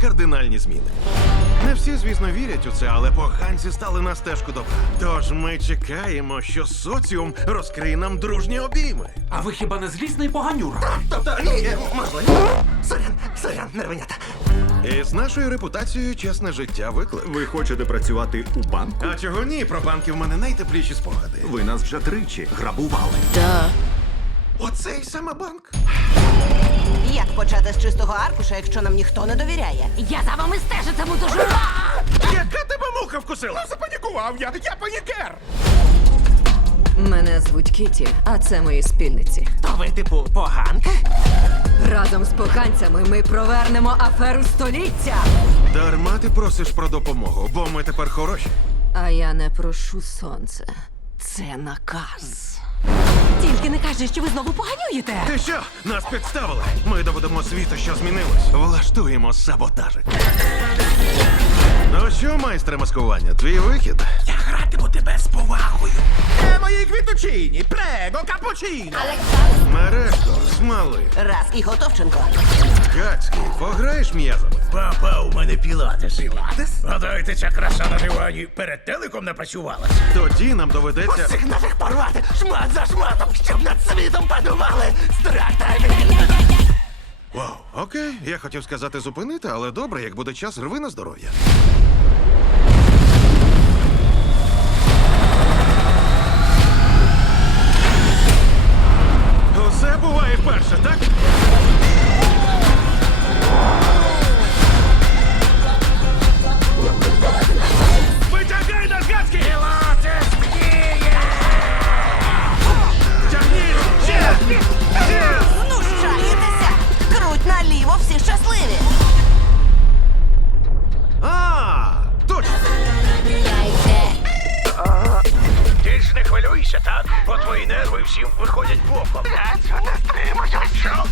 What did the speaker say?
кардинальні зміни. Не всі, звісно, вірять у це, але поганці стали на стежку добра. Тож ми чекаємо, що соціум розкриє нам дружні обійми. А ви хіба не злісний поганюра? Тобто, ні, можливо. Сорян, сорян, нервенята. І з нашою репутацією чесне життя виклик. Ви хочете працювати у банку? А чого ні? Про банки в мене найтепліші спогади. Ви нас вже тричі грабували. Оцей саме банк. Як почати з чистого аркуша, якщо нам ніхто не довіряє? Я за вами стежитиму дуже. Яка тебе муха вкусила? Запанікував я, я панікер. Мене звуть Кіті, а це мої спільниці. То ви, типу, поганка? Разом з поганцями ми провернемо аферу століття. Дарма ти просиш про допомогу, бо ми тепер хороші. А я не прошу сонце. Це наказ. Тільки не кажи, що ви знову поганюєте. Ти що? Нас підставили. Ми доведемо світу, що змінилось. Влаштуємо саботажик. Ну що, майстре маскування, твій вихід? Я гратиму тебе з повагою. Е, мої квіточині, прего, капучино. Мережко, смали, Раз і Готовченко. Гацький, пограєш м'язами. Папа, у мене пілатес. Пілатес? Гадаєте, ця краса на дивані перед телеком не працювала? Тоді нам доведеться. Усіх наших порвати, шмат за шматом, щоб над світом панували страх Вау, окей, я хотів сказати зупинити, але добре, як буде час, рви на здоров'я. Усе буває вперше, так? Круть всі щасливі! А, точно! Ти ж не хвилюйся, так? Бо твої нерви всім виходять боком. Я не стримуюсь. Що?